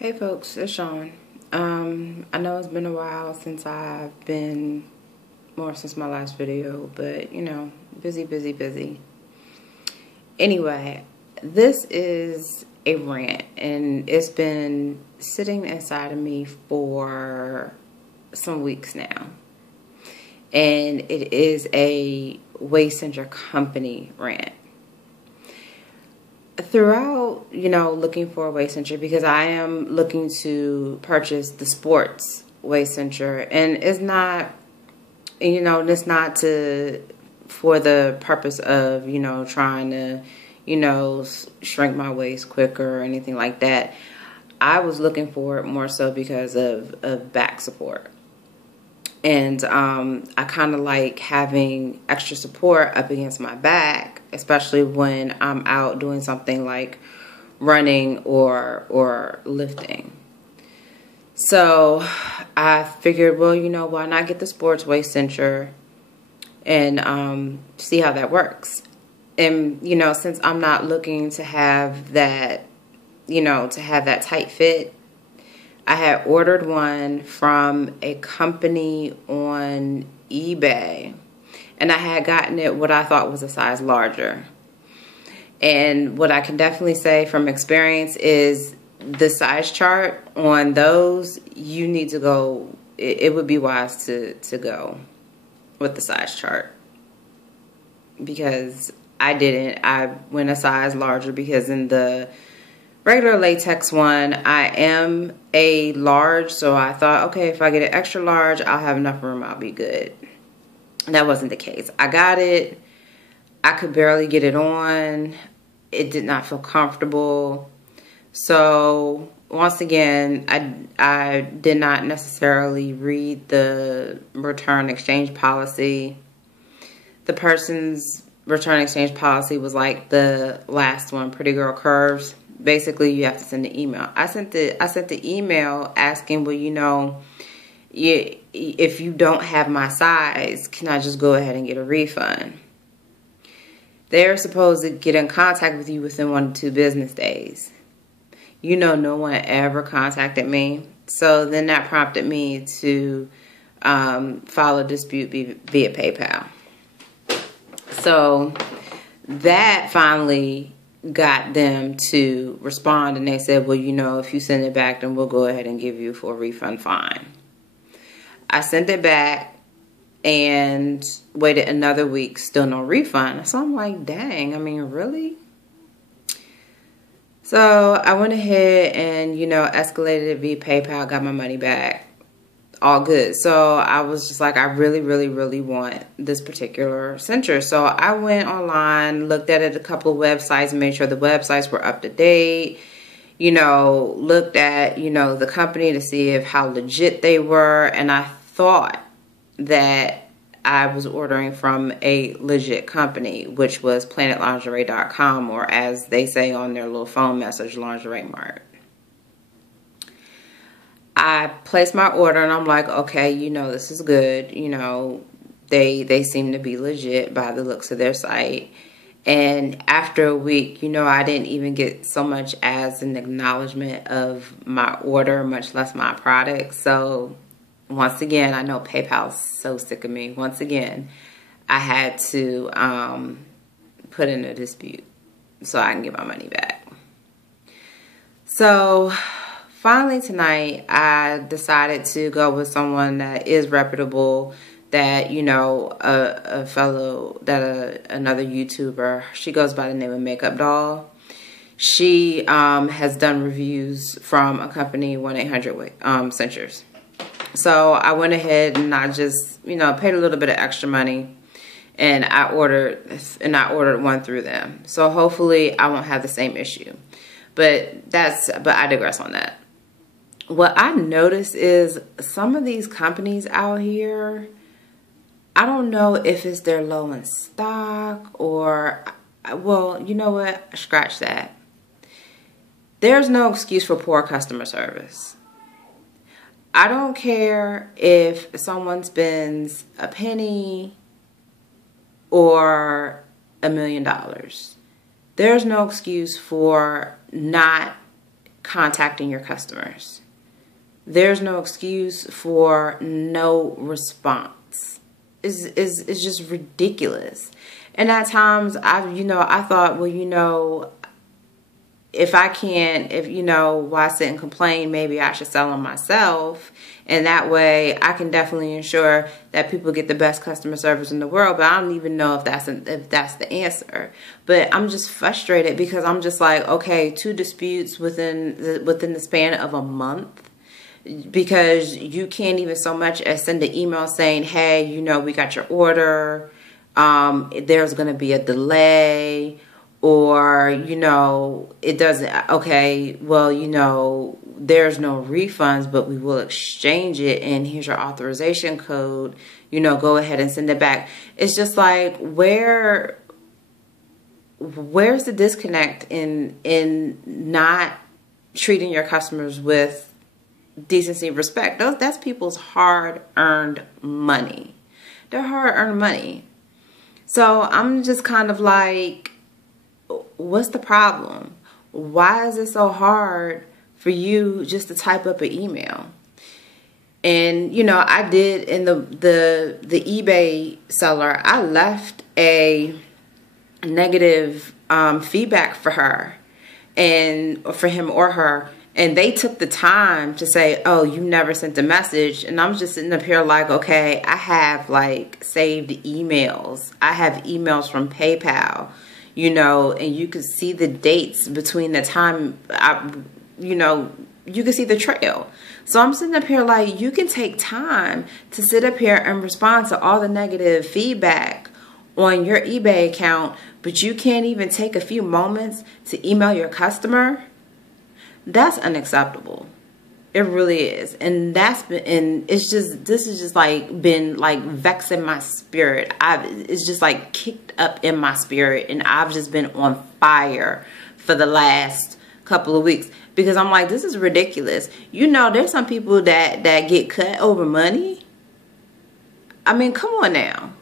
Hey folks, it's Sean. I know it's been a while since I've been, more since my last video, but you know, busy. Anyway, this is a rant and it's been sitting inside of me for some weeks now. And it is a Cincher company rant. Throughout, looking for a Cincher, because I am looking to purchase the sports Cincher, and it's not, it's not for the purpose of, trying to, shrink my waist quicker or anything like that. I was looking for it more so because of back support. And I kind of like having extra support up against my back, especially when I'm out doing something like running or lifting. So I figured, well, why not get the sports waist cincher and see how that works. And, since I'm not looking to have that, to have that tight fit, I had ordered one from a company on eBay, and I had gotten it what I thought was a size larger. And what I can definitely say from experience is the size chart on those, you need to go, it would be wise to go with the size chart. Because I didn't. I went a size larger because in the regular latex one, I am a large, so I thought, okay, if I get an extra large, I'll have enough room, I'll be good. And that wasn't the case. I got it. I could barely get it on. It did not feel comfortable. So once again, I did not necessarily read the return exchange policy. The person's return exchange policy was like the last one, Pretty Girl Curves. Basically, you have to send the email. I sent the email asking, well, if you don't have my size, can I just go ahead and get a refund? They're supposed to get in contact with you within 1 to 2 business days. No one ever contacted me. So then that prompted me to file a dispute via PayPal. So that finally got them to respond, and they said, well, if you send it back, then we'll go ahead and give you for a refund fine. I sent it back and waited another week, still no refund. So I'm like, dang, I mean, really? So I went ahead and, escalated it via PayPal, got my money back. All good. So I was just like, I really want this particular cincher. So I went online, looked at it, a couple of websites, made sure the websites were up to date, looked at, the company to see how legit they were. And I thought that I was ordering from a legit company, which was planetlingerie.com, or as they say on their little phone message, Lingerie Mart. I placed my order and I'm like, okay, this is good. They seem to be legit by the looks of their site. And after a week, I didn't even get so much as an acknowledgement of my order, much less my product. So once again, I know PayPal's so sick of me. Once again, I had to put in a dispute so I can get my money back. So finally tonight, I decided to go with someone that is reputable, that, another YouTuber, she goes by the name of Makeup Doll. She has done reviews from a company, 1-800 So I went ahead and I just, paid a little bit of extra money, and I ordered one through them. So hopefully I won't have the same issue. But I digress on that. What I noticed is some of these companies out here, I don't know if it's they're low in stock or, well, you know what? Scratch that. There's no excuse for poor customer service. I don't care if someone spends a penny or $1 million. There's no excuse for not contacting your customers. There's no excuse for no response. It's just ridiculous. And at times I thought, well, if why sit and complain, maybe I should sell them myself. And that way I can definitely ensure that people get the best customer service in the world. But I don't even know if that's the answer. But I'm just frustrated because I'm just like, okay, 2 disputes within the span of a month, because you can't even so much as send an email saying, hey, we got your order. There's going to be a delay. Or, it doesn't, okay, well, there's no refunds, but we will exchange it, and here's your authorization code, go ahead and send it back. It's just like, where's the disconnect in not treating your customers with decency and respect? That's people's hard-earned money. They're hard-earned money. So I'm just kind of like, what's the problem? Why is it so hard for you just to type up an email? And I did in the eBay seller, I left a negative feedback for her and for him or her, and they took the time to say, oh, you never sent a message. And I'm just sitting up here like, okay, I have like saved emails. I have emails from PayPal. And you can see the dates between the time, you can see the trail. So I'm sitting up here like, you can take time to sit up here and respond to all the negative feedback on your eBay account, but you can't even take a few moments to email your customer. That's unacceptable. It really is. And this is just like been like vexing my spirit. It's just like kicked up in my spirit, and I've just been on fire for the last couple of weeks because I'm like, this is ridiculous. There's some people that get cut over money. I mean, come on now.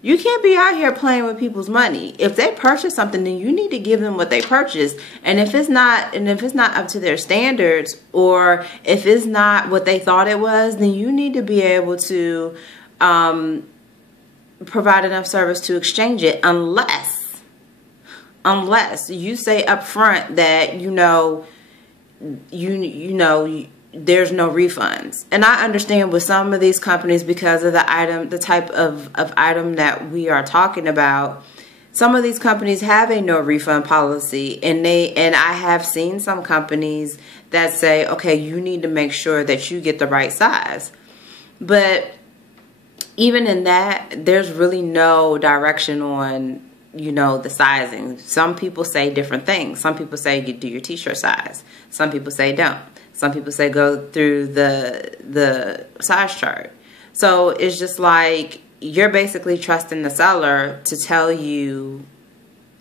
You can't be out here playing with people's money. If they purchase something, then you need to give them what they purchased. And if it's not up to their standards, or if it's not what they thought it was, then you need to be able to provide enough service to exchange it, unless you say up front that there's no refunds. And I understand with some of these companies, because of the type of item that we are talking about, some of these companies have a no refund policy, and I have seen some companies that say, okay, you need to make sure that you get the right size. But even in that, there's really no direction on the sizing. Some people say different things. Some people say you do your t-shirt size. Some people say don't. Some people say go through the size chart. So it's just like, you're basically trusting the seller to tell you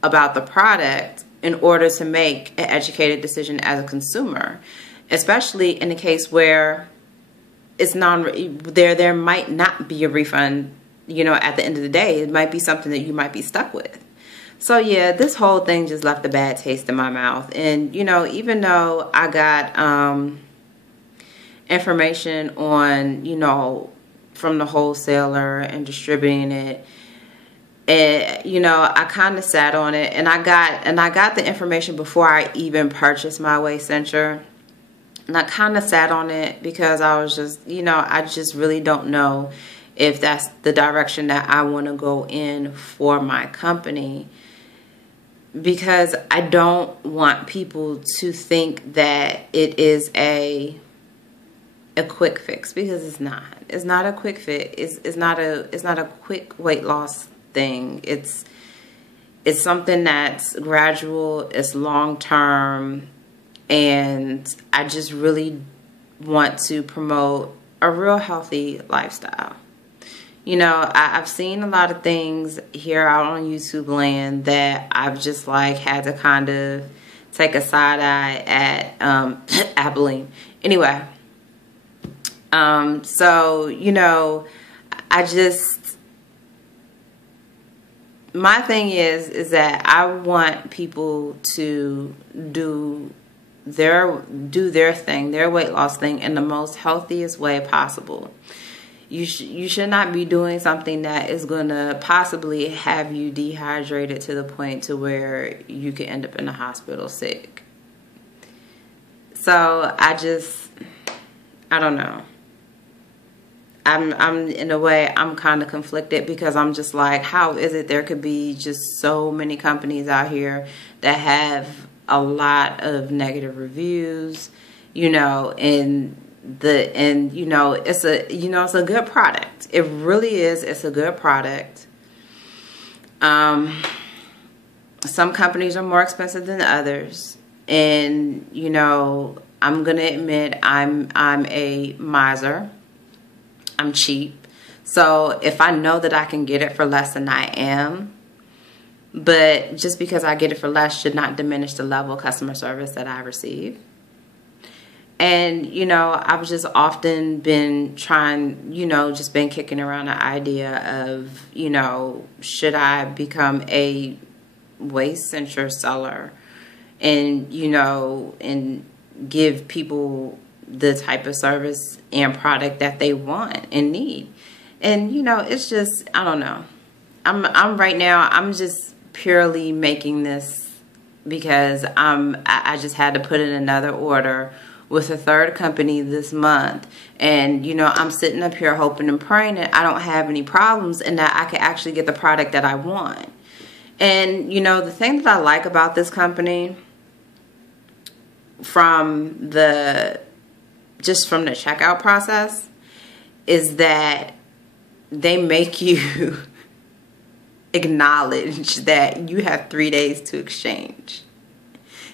about the product in order to make an educated decision as a consumer, especially in a case where it's there might not be a refund, at the end of the day. It might be something that you might be stuck with. So yeah, this whole thing just left a bad taste in my mouth. And even though I got information on from the wholesaler and distributing it, and I kind of sat on it, and I got the information before I even purchased my waist cincher. And I kind of sat on it because I was just, I just really don't know if that's the direction that I want to go in for my company, because I don't want people to think that it is a quick fix, because it's not. It's not a quick fix. It's not a quick weight loss thing. It's something that's gradual. It's long term, and I just really want to promote a real healthy lifestyle. I've seen a lot of things here out on YouTube land that I've just like had to kind of take a side eye at Abilene. Anyway, so I just, my thing is that I want people to do do their thing, their weight loss thing in the most healthiest way possible. You should not be doing something that is going to possibly have you dehydrated to the point to where you could end up in the hospital sick. So I don't know. I'm in a way, I'm kind of conflicted, because I'm just like, how is it there could be just so many companies out here that have a lot of negative reviews, you know, and you know, it's a good product. It really is. It's a good product. Some companies are more expensive than others, and you know, I'm gonna admit I'm a miser. I'm cheap. So if I know that I can get it for less than I am, but just because I get it for less should not diminish the level of customer service that I receive. And, you know, I've just often been trying, you know, just been kicking around the idea of, you know, should I become a waist cincher seller and, you know, and give people the type of service and product that they want and need. And, you know, it's just, I don't know. I'm right now, I'm just purely making this because I just had to put in another order with a third company this month. And, you know, I'm sitting up here hoping and praying that I don't have any problems and that I can actually get the product that I want. And, you know, the thing that I like about this company from the checkout process is that they make you acknowledge that you have 3 days to exchange.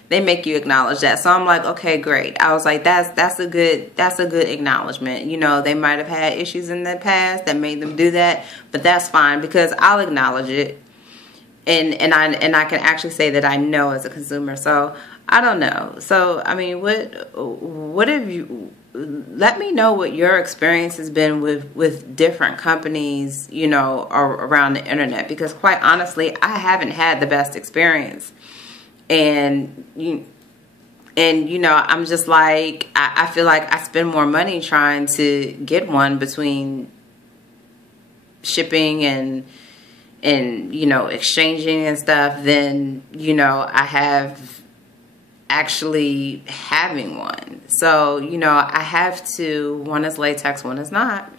They make you acknowledge that. So I'm like, okay, great. I was like, that's a good acknowledgement. You know, they might have had issues in the past that made them do that, but that's fine because I'll acknowledge it. And I can actually say that I know as a consumer. So I don't know. So I mean, what have you? Let me know what your experience has been with different companies, you know, around the internet. Because quite honestly, I haven't had the best experience. And you know, I'm just like, I feel like I spend more money trying to get one between shipping and you know, exchanging and stuff than, you know, I have actually having one. So, you know, I have to, one is latex, one is not.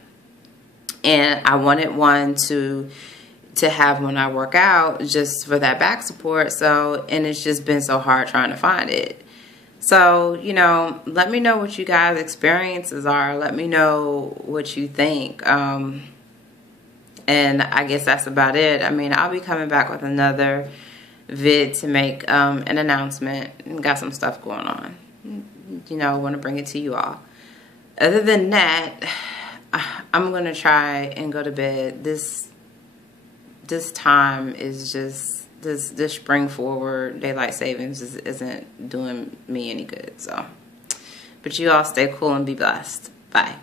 And I wanted one to have when I work out just for that back support. So, and it's just been so hard trying to find it. So, you know, let me know what you guys' experiences are. Let me know what you think. And I guess that's about it. I mean, I'll be coming back with another vid to make an announcement, and got some stuff going on. You know, I want to bring it to you all. Other than that, I'm going to try and go to bed. This time is just, this spring forward, daylight savings isn't doing me any good. So, but you all stay cool and be blessed. Bye.